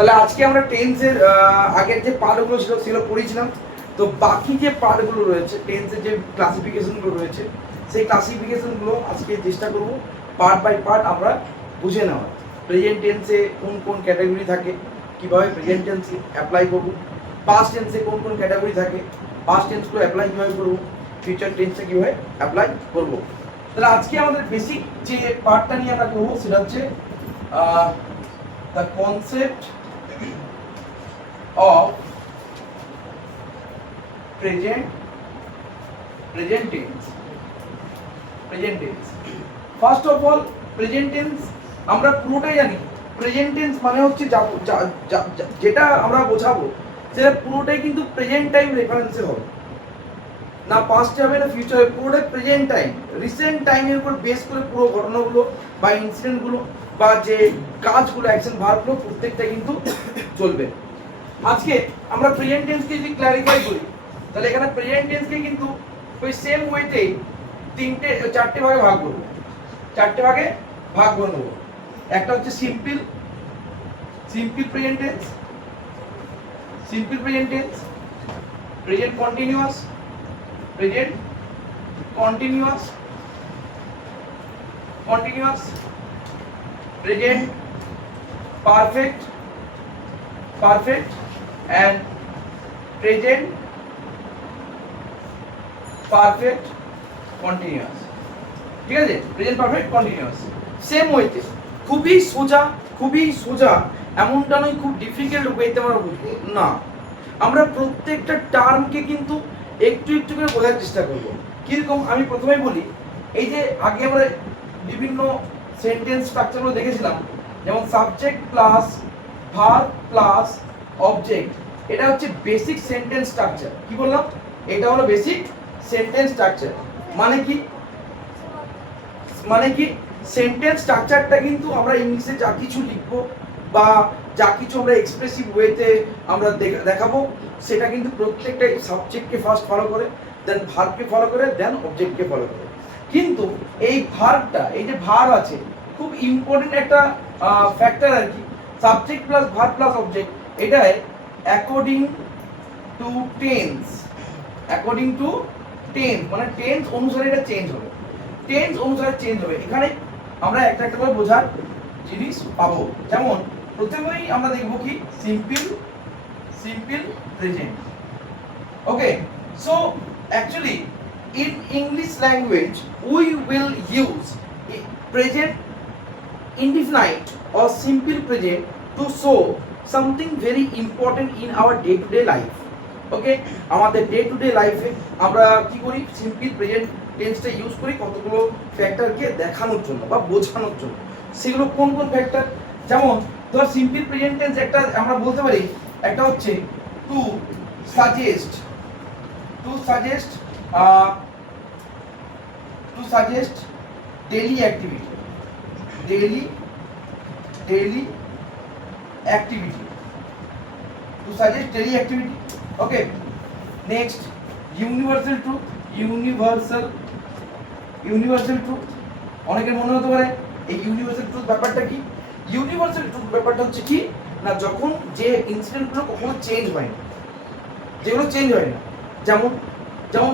তাহলে আজকে আমরা টেন্সের আগের যে পার্টগুলো ছিল সেগুলো পড়েছিলাম। তো বাকি যে পার্টগুলো রয়েছে টেন্সের যে ক্লাসিফিকেশনগুলো রয়েছে সেই ক্লাসিফিকেশনগুলো আজকে চেষ্টা করব পার্ট বাই পার্ট আমরা বুঝে নেওয়া। প্রেজেন্ট টেন্সে কোন কোন ক্যাটাগরি থাকে, কীভাবে প্রেজেন্ট টেন্সে অ্যাপ্লাই করব, পাস্ট টেন্সে কোন কোন ক্যাটাগরি থাকে, পাস্ট টেন্সগুলো অ্যাপ্লাই কীভাবে করব, ফিউচার টেন্সে কীভাবে অ্যাপ্লাই করব। তাহলে আজকে আমাদের বেসিক যে পার্টটা নিয়ে আমরা করবো সেটা হচ্ছে the concept of present tense. First of all, present tense আমরা পুরোটাই জানি। প্রেজেন্ট টেন্স মানে হচ্ছে যেটা আমরা বোঝাবো সেটা পুরোটাই কিন্তু প্রেজেন্ট টাইম রেফারেন্সে হবে, না পাস্টে হবে না ফিউচারে, পুরোটাই প্রেজেন্ট টাইম, রিসেন্ট টাইমের উপর বেস করে পুরো ঘটনাগুলো বা ইনসিডেন্টগুলো বা যে কাজগুলো অ্যাকশন ভার্বগুলো প্রত্যেকটা কিন্তু চলবে। আজকে আমরা প্রেজেন্ট টেন্সকে যদি ক্ল্যারিফাই করি তাহলে এখানে প্রেজেন্ট টেন্সকে কিন্তু ওই সেম ওয়েতেই চারটে ভাগে ভাগ করব, চারটে ভাগে ভাগ করে নেব। একটা হচ্ছে simple present tense, present continuous, present present perfect and present perfect continuous। ঠিক আছে, প্রেজেন্ট পারফেক্ট কন্টিনিউয়াস সেম ওয়েতে, খুবই সোজা এমনটা নয় খুব ডিফিকাল্ট ওয়েতে আমরা বুঝবো না। আমরা প্রত্যেকটা টার্মকে কিন্তু একটু একটু করে বোঝার চেষ্টা করব। কিরকম আমি প্রথমেই বলি, এই যে আগে আমরা বিভিন্ন সেন্টেন্স স্ট্রাকচারগুলো দেখেছিলাম, যেমন subject plus verb plus object, এটা হচ্ছে বেসিক সেন্টেন্স স্ট্রাকচার। কি বললাম? এটা হলো বেসিক সেন্টেন্স স্ট্রাকচার। মানে কি সেন্টেন্স স্ট্রাকচারটা কিন্তু আমরা ইংলিশে যা কিছু লিখবো বা যা কিছু আমরা এক্সপ্রেসিভ ওয়েতে আমরা দেখাবো সেটা কিন্তু প্রত্যেকটাই সাবজেক্টকে ফার্স্ট ফলো করে, দেন ভার্বকে ফলো করে, দেন অবজেক্টকে ফলো করে। কিন্তু এই ভার্বটা, এই যে ভার্ব আছে, খুব ইম্পর্টেন্ট একটা ফ্যাক্টর আর কি। Subject plus verb plus object, এটাই অ্যাকর্ডিং টু টেন্স মানে টেন্স অনুসারে এটা চেঞ্জ হবে, এখানে আমরা একটা একটা করে বোঝার জিনিস পাবো। যেমন প্রথমেই আমরা দেখব কি simple present. Okay, so actually in English language we will use present indefinite or simple present to show something very important in our day to day life। ওকে, আমাদের ডে টু ডে লাইফে আমরা কি করি, সিম্পল প্রেজেন্ট টেন্সটা ইউজ করি কতগুলো ফ্যাক্টরকে দেখানোর জন্য বা বোঝানোর জন্য। সেগুলো কোন কোন ফ্যাক্টর? যেমন ধর সিম্পল প্রেজেন্ট টেন্স একটা আমরা বলতে পারি, একটা হচ্ছে two suggest daily activity, to suggest daily activity। Okay, next universal truth, অনেকের মনে হতে পারে এই ইউনিভার্সাল ট্রুথ ব্যাপারটা কি? ইউনিভার্সাল ট্রুথ ব্যাপারটা হচ্ছে কি না, যখন যে ইনসিডেন্টগুলো কখনো চেঞ্জ হয় না, যেগুলো চেঞ্জ হয় না, যেমন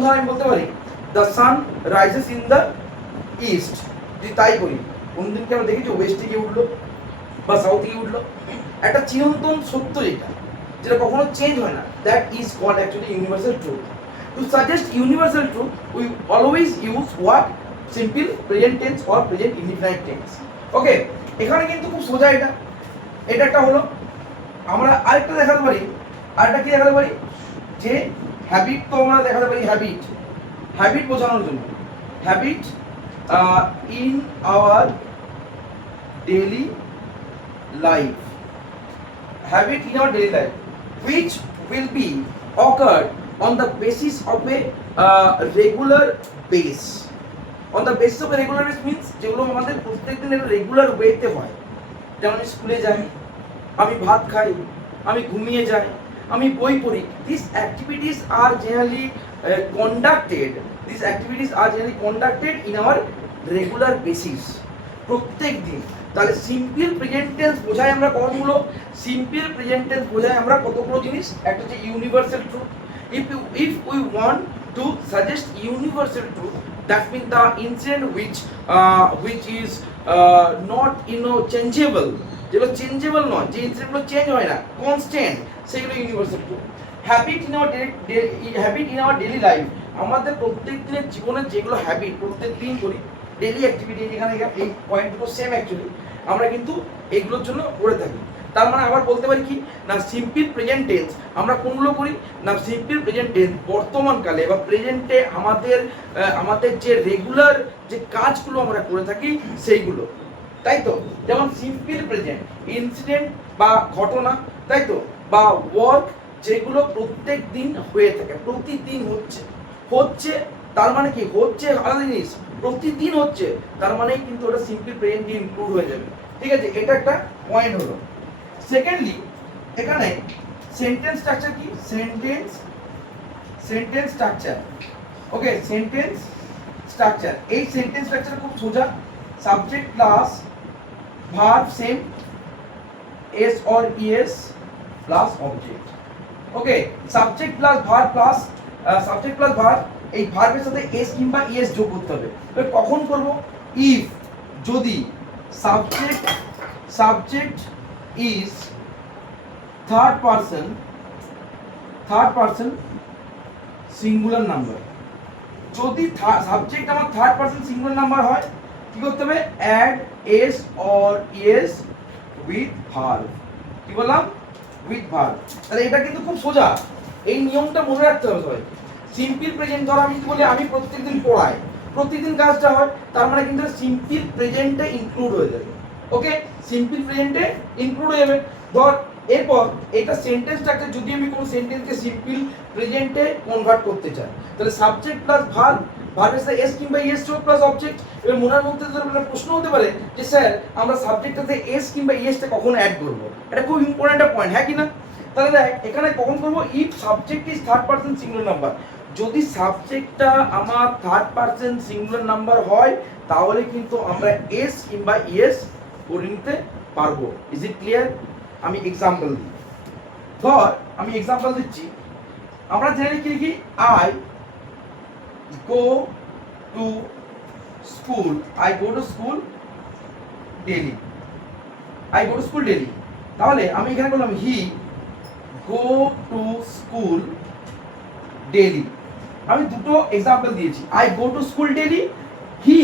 ধর আমি বলতে পারি the sun rises in the east, যদি তাই করি কোনদিনকে আমরা দেখি যে ওয়েস্টে গিয়ে উঠলো বা সাউথে গিয়ে উঠলো, একটা চিরন্তন সত্য যেটা কখনো চেঞ্জ হয় না, that is called actually universal truth. To suggest universal truth we always use what, simple present tense or present indefinite tense. Okay, এখানে কিন্তু খুব সোজা, এটা একটা হলো। আমরা আরেকটা দেখাতে পারি, কি দেখাতে পারি যে হ্যাবিট, তো আমরা দেখাতে পারি হ্যাবিট বোঝানোর জন্য, habit in our daily life, which will be occurred on the basis of a regular base। on the basis of a regular base means যেগুলো আমাদের প্রত্যেকদিন একটা রেগুলার ওয়েতে হয়। যেমন স্কুলে যাই, আমি ভাত খাই, আমি ঘুমিয়ে যাই, আমি বই পড়ি। These activities are generally conducted in our regular basis। প্রত্যেক দিন তাহলে সিম্পল প্রেজেন্ট টেন্স বোঝায় আমরা কতগুলো, সিম্পল প্রেজেন্ট টেন্স বোঝায় আমরা কতগুলো জিনিস। একটা হচ্ছে universal truth. if we want to suggest universal truth, that means the incident which is not changeable, যেগুলো চেঞ্জেবল নয়, যে ইনসিডেন্টগুলো চেঞ্জ হয় না, কনস্ট্যান্ট, সেগুলো universal truth. Habit in our daily life, আমাদের প্রত্যেক দিনের জীবনে যেগুলো হ্যাবিট প্রত্যেক দিন করি, ডেইলি অ্যাক্টিভিটি, যেখানে এই পয়েন্টগুলো সেম অ্যাকচুয়ালি, আমরা কিন্তু এগুলোর জন্য করে থাকি। তার মানে আবার বলতে পারি কি না, সিম্পল প্রেজেন্ট টেন্স আমরা কোনগুলো করি না, সিম্পল প্রেজেন্ট টেন্স বর্তমানকালে বা প্রেজেন্টে আমাদের যে রেগুলার যে কাজগুলো আমরা করে থাকি সেইগুলো, তাই তো। যেমন সিম্পল প্রেজেন্ট ইনসিডেন্ট বা ঘটনা, তাই তো, বা ওয়ার্ক, যেগুলো প্রত্যেক দিন হয়ে থাকে, প্রতিদিন হচ্ছে তার মানে কি হচ্ছে আলাদা জিনিস, প্রতিদিন হচ্ছে তার মানে কিন্তু ওটা সিম্পল প্রেজেন্ট ইনক্লুড হয়ে যাবে। ঠিক আছে, এটা একটা পয়েন্ট হলো। সেকেন্ডলি এখানে সেন্টেন্স স্ট্রাকচার কি, sentence structure, okay, sentence structure, এই সেন্টেন্স স্ট্রাকচার খুব সোজা। Subject plus verb same, S or ES plus object. Okay, subject plus verb এই ভার্বের সাথে এস কিংবা ইএস যোগ করতে হবে। এবার কখন করব, ইফ, যদি subject is third person singular number, যদি সাবজেক্ট আমার থার্ড পারসন সিঙ্গুলার নাম্বার হয়, কি করতে হবে, add S or ES with verb. কি বললাম, উইথ ভার্ব। তাহলে এটা কিন্তু খুব সোজা, এই নিয়মটা মনে রাখতে হবে সবাই। সিম্পল প্রেজেন্ট, ধর আমি কি বলি, আমি প্রত্যেকদিন পড়াই, প্রতিদিন কাজটা হয়, তার মানে কিন্তু সিম্পল প্রেজেন্টে ইনক্লুড হয়ে যাবে। ওকে, সিম্পল প্রেজেন্টে ইনক্লুড হয়ে যাবে। ধর এরপর এটা সেন্টেন্স স্ট্রাকচার, যদি আমি কোনো সেন্টেন্সকে সিম্পল প্রেজেন্টে কনভার্ট করতে চাই, তাহলে সাবজেক্ট প্লাস ভার্বের সাথে এস কিংবা ইএস যোগ প্লাস অবজেক্ট। এবার মনের মধ্যে ধর প্রশ্ন হতে পারে যে স্যার আমরা সাবজেক্টটাতে এস কিংবা ইএসটা কখন অ্যাড করব, এটা খুব ইম্পর্টেন্ট একটা পয়েন্ট, হ্যাঁ কি না? তাহলে দেখ এখানে কখন করব, if subject is third person singular number, যদি সাবজেক্টটা আমার থার্ড পারসন সিঙ্গুলার নাম্বার হয়, তাহলে কিন্তু আমরা এস কিংবা ইএস করে নিতে পারবো। Is it clear? আমি এক্সাম্পল দিই, ধর আমি এক্সাম্পল দিচ্ছি, আমরা জেনে কি লিখি, I go to school daily, তাহলে আমি এখানে বললাম হি গো টু স্কুল ডেইলি। আমি দুটো এক্সাম্পল দিয়েছি, I go to school daily, he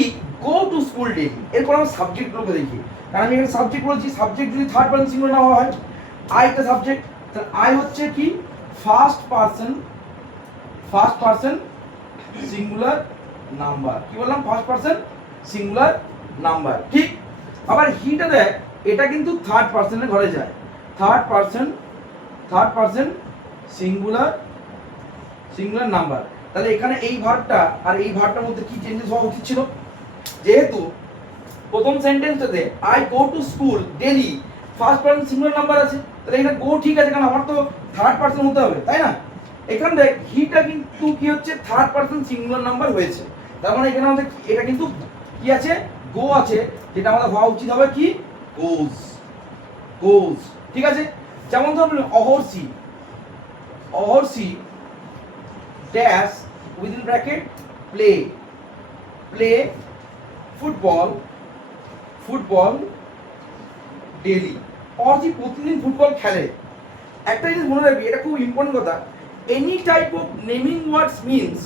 go to school daily. এরপর আমরা সাবজেক্টগুলোকে দেখি, কারণ আমি এখানে সাবজেক্ট বলছি, সাবজেক্ট যদি থার্ড পারসন সিঙ্গুলার নাম্বার হয়, আই একটা সাবজেক্ট, তাহলে আই হচ্ছে কি ফার্স্ট পারসন সিঙ্গুলার নাম্বার। কি বললাম, ফার্স্ট পারসন সিঙ্গুলার নাম্বার, ঠিক। আবার হিটা দেখ, এটা কিন্তু থার্ড পারসনের ঘরে যায়, থার্ড পারসন সিঙ্গুলার নাম্বার। তাহলে এখানে এই ভার্বটা আর এই ভার্বটার মধ্যে কি চেঞ্জেস হওয়া উচিত ছিল, যেহেতু প্রথম সেন্টেন্সটাতে I go to school daily first person singular number আছে, তাহলে এখানে গো ঠিক আছে, কারণ আমার তো থার্ড পারসন হতে হবে, তাই না? এখানে দেখ হিটা কিন্তু কি হচ্ছে, থার্ড পারসন সিঙ্গুলার নাম্বার হয়েছে, তার মানে এখানে আমাদের এটা কিন্তু কি আছে, গো আছে, যেটা আমাদের হওয়া উচিত হবে কি, গোজ। ঠিক আছে, যেমন ধরুন Aharshi dash within bracket play football daily. Aharshi প্রতিদিন ফুটবল খেলে। একটা জিনিস মনে রাখবি, এটা খুব ইম্পর্টেন্ট কথা, any type of naming words means,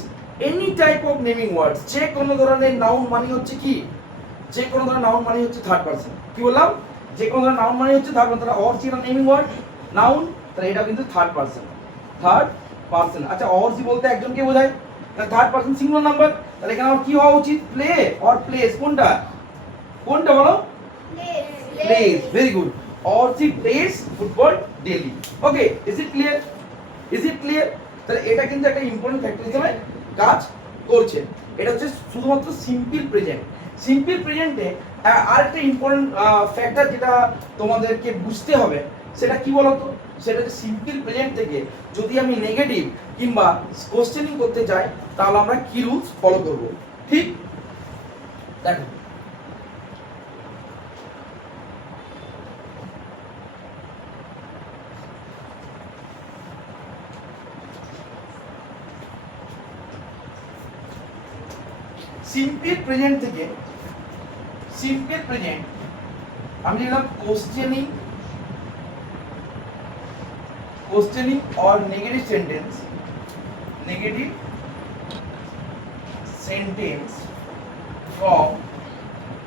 যে কোনো ধরনের নাউন মানে হচ্ছে কি, যে কোনো ধরনের নাউন মানে হচ্ছে থার্ড পারসন। কি বললাম, যে কোনো ধরনের নাউন মানে হচ্ছে থার্ড পারসন। তাহলে অহর্ষি এটা নেমিং ওয়ার্ড, নাউন, তাহলে এটা কিন্তু থার্ড পারসন। আচ্ছা, অহর্ষি বলতে একজনকে বোঝায়, তাহলে থার্ড পারসন সিঙ্গুলার নাম্বার, তাহলে এখানে আমার কি হওয়া উচিত, প্লে অর প্লেস, কোনটা বলো, places. Very good, Aharshi plays football daily. Okay, is it clear? তাহলে এটা কিন্তু একটা ইম্পর্টেন্ট ফ্যাক্টর হিসেবে কাজ করছে। এটা হচ্ছে শুধুমাত্র সিম্পল প্রেজেন্টে আরেকটা ইম্পর্টেন্ট ফ্যাক্টর যেটা তোমাদেরকে বুঝতে হবে, সেটা কি বলতো, সেটা হচ্ছে সিম্পল প্রেজেন্ট থেকে যদি আমি নেগেটিভ কিংবা কোশ্চেনিং করতে চাই, তাহলে আমরা কি রুলস ফলো করব। ঠিক, দেখো সিম্পল প্রেজেন্ট থেকে সিম্পল প্রেজেন্ট আমি লিখলাম questioning or negative sentence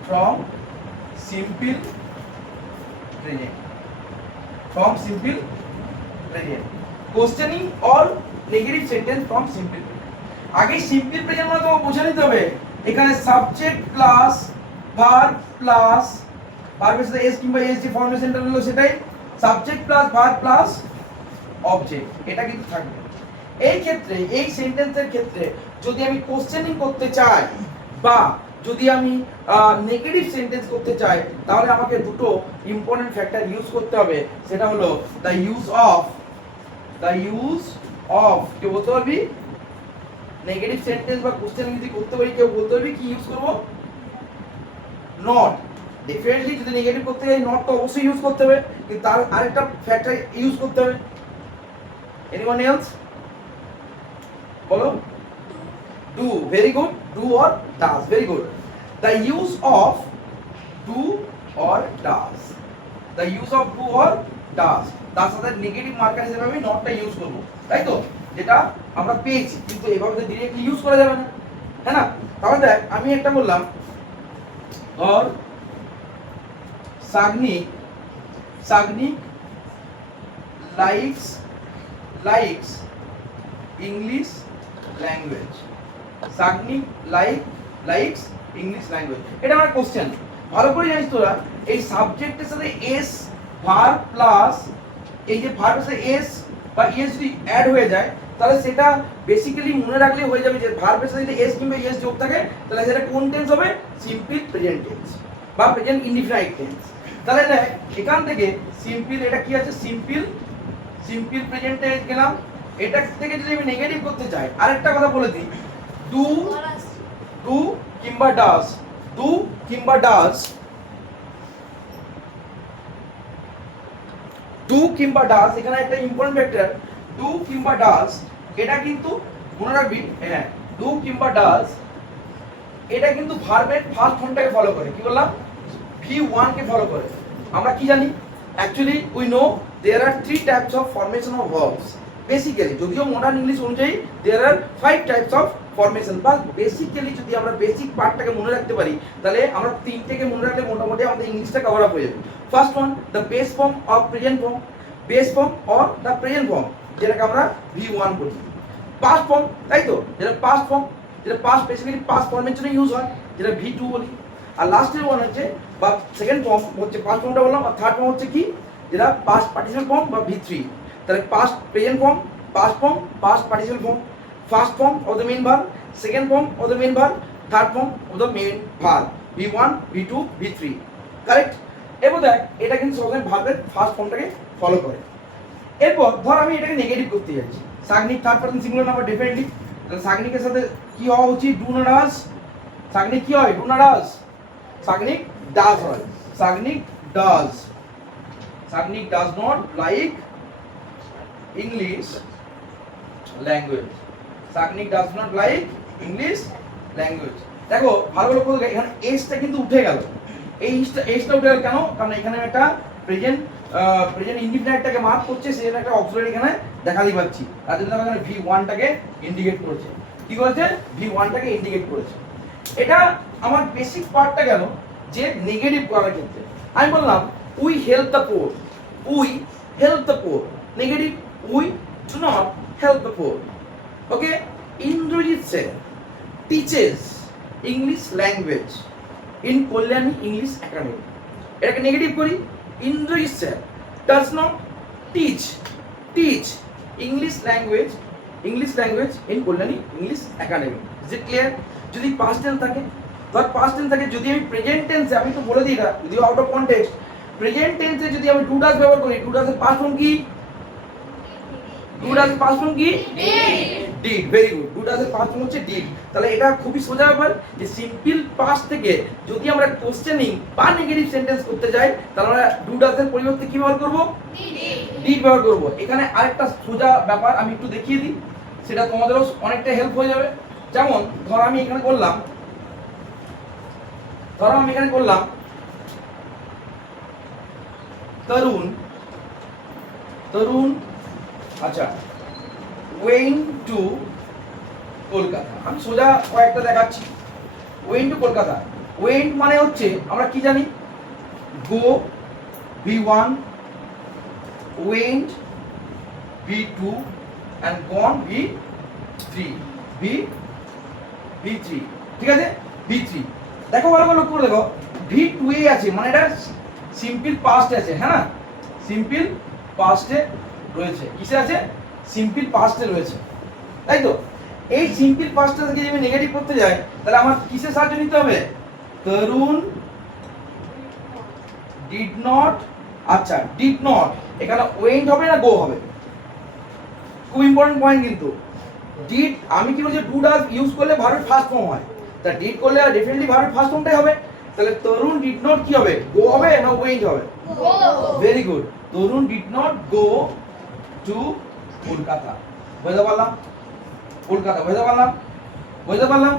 from simple present questioning or negative sentence from simple present আগে সিম্পল প্রেজেন্ট মানে তোমাকে বুঝে নিতে হবে এখানে সাবজেক্ট প্লাস ভার্ব প্লাস ভার্বের সাথে এস কিংবা এসডি ফর্মেশনটা হলো সেটাই subject plus verb plus object এটা কিন্তু থাকবে এই ক্ষেত্রে এই সেন্টেন্সের ক্ষেত্রে যদি আমি কোশ্চেনিং করতে চাই বা যদি আমি নেগেটিভ সেন্টেন্স করতে চাই তাহলে আমাকে দুটো ইম্পর্টেন্ট ফ্যাক্টর ইউজ করতে হবে সেটা হলো দ্য ইউজ অফ কেউ বলতে পারবি নেগেটিভ সেন্টেন্স বা কোশ্চেনিং যদি করতে পারি কেউ বলতে পারবি কি ইউজ করব নট ডেফিনেটলি যদি নেগেটিভ করতে যাই নট তো অবশ্যই ইউজ করতে হবে কিন্তু তার আরেকটা ফ্যাক্টর ইউজ করতে হবে এনিওয়ান এলস বলো do very good do or does very good the use of do or does তার সাথে নেগেটিভ মার্কার হিসেবে আমি নটটা ইউজ করব তাই তো যেটা আমরা পেয়েছি কিন্তু এভাবে তো ডাইরেক্টলি ইউজ করা যাবে না হ্যাঁ না তাহলে দেখ আমি একটা বললাম और Sagnik likes English language Sagnik likes English language এটা আমার কোশ্চেন ভালো করে জানিস তোরা এই সাবজেক্টের সাথে এস ভার্ব প্লাস এই যে ভার্বের সাথে এস বা এস যদি অ্যাড হয়ে যায় তাহলে সেটা বেসিক্যালি মনে রাখলে হয়ে যাবে যে ভার্বের সাথে যদি এস কিংবা এস যোগ থাকে তাহলে সেটা কোন টেন্স হবে সিম্পল প্রেজেন্ট টেন্স বা প্রেজেন্ট ইনডিফিনাইট টেন্স তাহলে দেখ এখান থেকে সিম্পল এটা কি আছে সিম্পল প্রেজেন্টে গেলাম এটা থেকে যদি আমি নেগেটিভ করতে চাই আরেকটা কথা বলে দিই ডু কিংবা ডাজ এখানে একটা ইম্পর্টেন্ট ফ্যাক্টর ডু কিংবা ডাজ এটা কিন্তু মনে রাখবি হ্যাঁ ডু কিংবা ডাজ এটা কিন্তু ভার্বের ফার্স্ট ফর্মটাকে ফলো করে কি বললাম V1 কে ফলো করে আমরা কি জানি actually we know there are 3 types of formation of verbs basically যদিও মডার্ন ইংলিশ অনুযায়ী there are 5 types of formation বা বেসিক্যালি যদি আমরা বেসিক পার্টটাকে মনে রাখতে পারি তাহলে আমরা তিনটেকে মনে রাখলে মোটামুটি আমাদের ইংলিশটা কভার আপ হয়ে যাবে first one the base form of present form or the present form যেটাকে আমরা V1 বলি পাস্ট ফর্ম তাই তো যেটা পাস্ট বেসিক্যালি পাস্ট ফর্মের জন্য ইউজ হয় যেটা V2 বলি আর লাস্টের ওয়ান হচ্ছে বা সেকেন্ড ফর্ম হচ্ছে পাস্ট ফর্মটা বললাম আর থার্ড ফর্ম হচ্ছে কি যেটা পাস্ট পার্টিসিপল ফর্ম বা V3 তাহলে past present form past form past participle form first form of the main verb second form of the main verb third form of the main verb V1 V2 V3 correct এবার দেখ এটা কিন্তু সবসময় ভার্বের first ফর্মটাকে follow করে এরপর ধর আমি এটাকে নেগেটিভ করতে যাচ্ছি Sagnik third person singular number definitely তাহলে সাগনিকের সাথে কি হওয়া উচিত ডু না ডাজ সাগনিক কি হয় ডু না ডাজ সাগনিক ডাজ হয় Sagnik does not like English language Sagnik does not like English language দেখো ভালো করে বলতে এখানে এসটা কিন্তু উঠে গেল এই এসটা উঠে গেল কেন কারণ এখানে একটা প্রেজেন্ট ইনডিফিনাইটটাকে মার্ক করছে সেজন্য একটা অক্সিলারি এখানে দেখা দিতে পাচ্ছি তার জন্য এখানে V1 টাকে ইন্ডিকেট করেছে কি করেছে V1 টাকে ইন্ডিকেট করেছে এটা আমার বেসিক পার্টটা গেল যে নেগেটিভ করার ক্ষেত্রে আমি বললাম we help the poor negative we do not help the poor okay Indrajit sir teaches English language in Kalyani English academy এটাকে নেগেটিভ করি Indrajit sir does not teach English language in Kalyani English academy is it clear যদি past tense থাকে ধর past tense থাকে যদি আমি present টেন্সে আমি তো বলে দিই না যদি আউট অফ কনটেক্সট প্রেজেন্ট টেন্সে যদি আমি ডু ডাজ ব্যবহার করি ডু ডাজের পাস্ট ফর্ম কি ডিড ভেরি গুড ডু ডাজের পাস্ট ফর্ম হচ্ছে ডিড তাহলে এটা খুবই সোজা ব্যাপার যে সিম্পল পাস্ট থেকে যদি আমরা কোশ্চেনিং বা নেগেটিভ সেন্টেন্স করতে যাই তাহলে আমরা ডু ডাজের পরিবর্তে কি ব্যবহার করব ডিড ব্যবহার করব এখানে আরেকটা সোজা ব্যাপার আমি একটু দেখিয়ে দিই সেটা তোমাদেরও অনেকটা হেল্প হয়ে যাবে যেমন ধর আমি এখানে বললাম ধরো আমি এখানে করলাম তরুণ, তরুণ আচ্ছা ওয়েইং টু কলকাতা। আমি সোজা কয়েকটা দেখাচ্ছি। ওয়েইং টু কলকাতা, ওয়েইং মানে হচ্ছে আমরা কি জানি, গো V1, went V2 and gone V3, V3 ঠিক আছে, V3 দেখো ভালো করে লক্ষ্য করে দেখো V2 এ আছে মানে এটা সিম্পল পাস্ট আছে, হ্যাঁ না, সিম্পল পাস্টে রয়েছে। কিসে আছে? সিম্পল পাস্টে রয়েছে, তাই তো। এই সিম্পল পাস্টটা থেকে যদি আমি নেগেটিভ করতে যাই তাহলে আমার কিসের সাহায্য নিতে হবে? তরুণ ডিড নট, আচ্ছা ডিড নট এখানে ওয়েন্ট হবে না গো হবে? খুব ইম্পর্টেন্ট পয়েন্ট কিন্তু। ডিড আমি কি বলছি, ডু ডাজ ইউজ করলে ভার্বের ফার্স্ট ফর্ম হয়, তা ডিড করলে ডেফিনেটলি ভার্বের ফার্স্ট ফর্মটাই হবে। তাহলে তরুণ ডিড নট কি হবে, গো হবে না ওয়েন্ট হবে? Very good, Tarun did not go to Kolkata. বুঝতে পারলাম? কলকাতা বুঝতে পারলাম? বুঝতে পারলাম?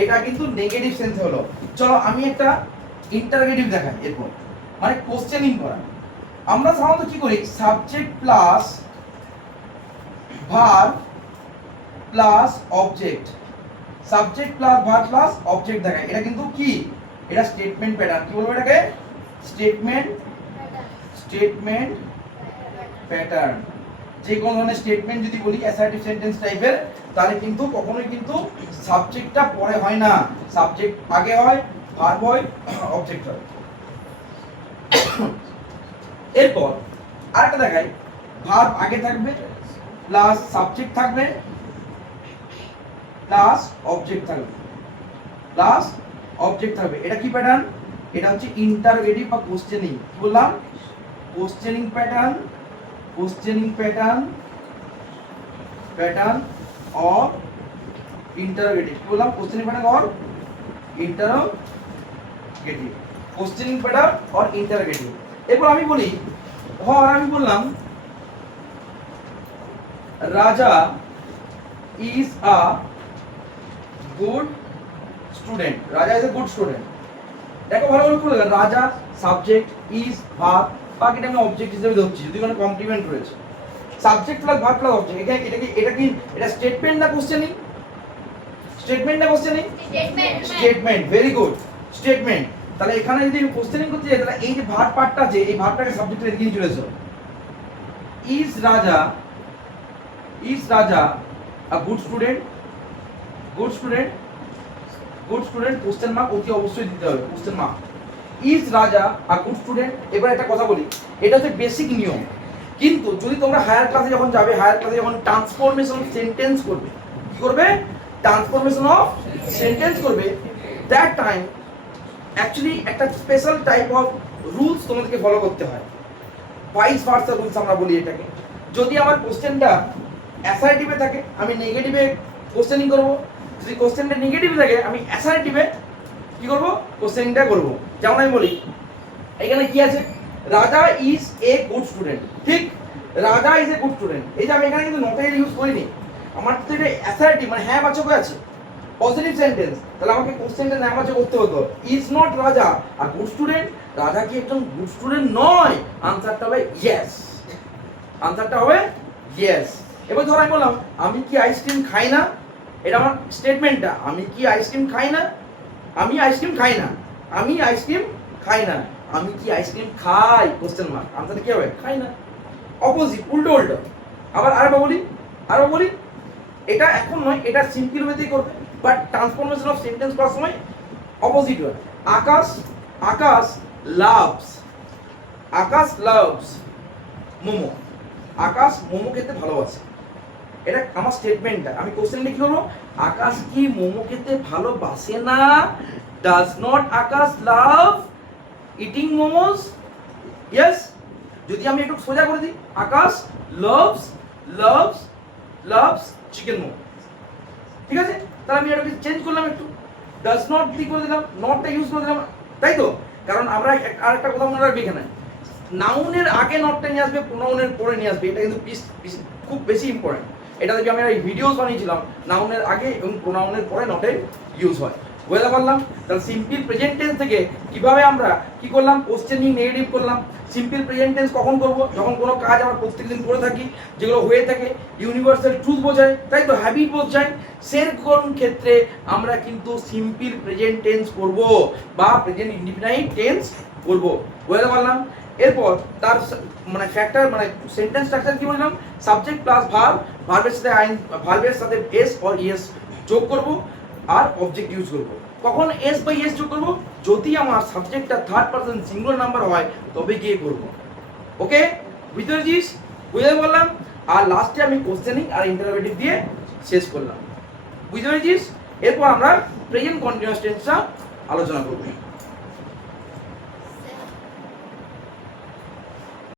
এটা কিন্তু নেগেটিভ সেন্স হলো। চলো আমি একটা ইন্টারোগেটিভ দেখাই এরপর, মানে কোশ্চেনিং করা। আমরা সাধারণত কি করি, subject plus verb plus object, subject plus verb plus object দেখায়। এটা কিন্তু কি, এটা স্টেটমেন্ট প্যাটার্ন। কি বলবো এটাকে? Statement, statement pattern. যে কোনো ধরনের স্টেটমেন্ট যদি বলি অ্যাসার্টিভ সেন্টেন্স টাইপের, তাহলে কিন্তু কখনোই কিন্তু সাবজেক্টটা পরে হয় না, সাবজেক্ট আগে হয়, ভার্ব হয়, অবজেক্ট হয়। এরপর আরেকটা দেখাই, ভার্ব আগে থাকবে প্লাস সাবজেক্ট থাকবে প্লাস অবজেক্ট থাকবে, প্লাস অবজেক্ট থাকবে। এটা কি প্যাটার্ন? এটা হচ্ছে ইন্টারোগেটিভ বা কোশ্চেনিং। কি বললাম? Questioning pattern, questioning pattern, pattern or interrogative. কি বললাম? Questioning pattern or interrogative, questioning pattern or interrogative. এরপর আমি বলি, ধর আমি বললাম রাজা ইজ আ গুড স্টুডেন্ট, রাজা ইজ এ গুড স্টুডেন্ট। দেখো ভালো করে দেখো, রাজা সাবজেক্ট, ইজ ভার্ব, বাকিটা আমি অবজেক্ট হিসেবে ধরছি যদি কোনো কমপ্লিমেন্ট রয়েছে। Subject plus verb plus object, এটা স্টেটমেন্ট না কোশ্চেনিং? স্টেটমেন্ট না questioning? Statement. Very good, statement. তাহলে এখানে যদি আমি কোশ্চেনিং করতে যাই তাহলে এই যে ভার্ব পার্টটা আছে, এই ভার্বটাকে সাবজেক্টের এদিকে নিয়ে চলে এসো। ইজ রাজা, ইজ রাজা a good student, good student, good student question mark অতি অবশ্যই দিতে হবে, কোশ্চেন মার্ক। ইজ রাজা আ গুড স্টুডেন্ট। এবার একটা কথা বলি, এটা হচ্ছে বেসিক নিয়ম, কিন্তু যদি তোমরা হায়ার ক্লাসে যখন যাবে, হায়ার ক্লাসে যখন ট্রান্সফরমেশন অফ সেন্টেন্স করবে, কি করবে? ট্রান্সফরমেশন অফ সেন্টেন্স করবে, দ্যাট টাইম অ্যাকচুয়ালি একটা স্পেশাল টাইপ অফ রুলস তোমাদেরকে ফলো করতে হয়, ভাইস ভার্সা রুলস আমরা বলি এটাকে। যদি আমার কোশ্চেনটা অ্যাসার্টিভে থাকে আমি নেগেটিভে কোশ্চেনিং করব, যদি কোশ্চেনটা নেগেটিভ থাকে আমি অ্যাসার্টিভে কি করব, কোশ্চেনিংটা করব। যেমন আমি বলি এখানে কি আছে, রাজা ইজ এ গুড স্টুডেন্ট, ঠিক, রাজা ইজ এ গুড স্টুডেন্ট। এই যে আমি এখানে কিন্তু নট এর ইউজ করিনি, আমার তো এটা অ্যাসার্টিভ মানে হ্যাঁ বাচক আছে, পজিটিভ সেন্টেন্স। তাহলে আমাকে কোশ্চেনটা না বাচক করতে হতো, ইজ নট রাজা আর গুড স্টুডেন্ট, রাজা কি একজন গুড স্টুডেন্ট নয়? আনসারটা হবে ইয়েস, আনসারটা হবে ইয়েস। এবার ধর আমি বললাম আমি কি আইসক্রিম খাই না, এটা আমার স্টেটমেন্টটা, আমি কি আইসক্রিম খাই না, আমি আইসক্রিম খাই না, আমি আইসক্রিম খাই না, আমি কি আইসক্রিম খাই, কোশ্চেন মার্ক, আনসারটা কি হবে? খাই না। অপোজিট, উল্টো উল্টো। আবার আরেকবার বলি, আরেকবার বলি, এটা এখন নয়, এটা সিম্পল ওয়েতেই করবে, বাট ট্রান্সফরমেশন অফ সেন্টেন্স করার সময় অপোজিট হয়। আকাশ, আকাশ লাভস, আকাশ লাভস মোমো, আকাশ মোমো খেতে ভালোবাসে। এটা আমার স্টেটমেন্টটা, আমি কোশ্চেনটা কি করবো, আকাশ কি মোমো খেতে ভালোবাসে না? Does not Akash love eating momos? Yes. যদি আমি একটু সোজা করে দিই, Akash loves, loves, loves chicken momo, ঠিক আছে। তাহলে আমি এটাকে চেঞ্জ করলাম, একটু ডাজ নট দি করে দিলাম, নটটা ইউজ করে দিলাম, তাই তো। কারণ আমরা আরেকটা কথা মনে রাখবি, এখানে নাউনের আগে নটটা নিয়ে আসবে, প্রোনাউনের পরে নিয়ে আসবে, এটা কিন্তু খুব বেশি ইম্পর্টেন্ট। এটা দেখে আমি ভিডিওস বানিয়েছিলাম, নাউনের আগে এবং প্রোনাউনের পরে নটের ইউজ হয়। বুঝতে পারলাম? তাহলে সিম্পল প্রেজেন্ট টেন্স থেকে কিভাবে আমরা কি করলাম, কোশ্চেনিং নেগেটিভ করলাম। সিম্পল প্রেজেন্ট টেন্স কখন করব, যখন কোনো কাজ আমরা প্রত্যেকদিন করে থাকি, যেগুলো হয়ে থাকে, ইউনিভার্সাল ট্রুথ বোঝায়, তাই তো, হ্যাবিট বোঝায়, সেরকম ক্ষেত্রে আমরা কিন্তু সিম্পল প্রেজেন্ট টেন্স করব বা প্রেজেন্ট ইনডিফিনাইট টেন্স করব। বুঝতে পারলাম? এরপর তার মানে ফ্যাক্টর মানে সেন্টেন্স স্ট্রাকচার কি বললাম, সাবজেক্ট প্লাস ভার্ব, ভার্বের সাথে ভার্বের সাথে এস অর ইএস যোগ করব আর অবজেক্ট ইউজ করব। কখন এস বাই এস যোগ করব, যদি আমার সাবজেক্টটা থার্ড পারসন সিঙ্গুলার নাম্বার হয় তবে গিয়ে করব। ওকে, বুঝতে পেরেছিস? বুঝতে পারলাম? আর লাস্টে আমি কোশ্চেনিং আর ইন্টারোগেটিভ দিয়ে শেষ করলাম। বুঝতে পেরেছিস? এরপর আমরা প্রেজেন্ট কন্টিনিউয়াস টেন্সটা আলোচনা করব।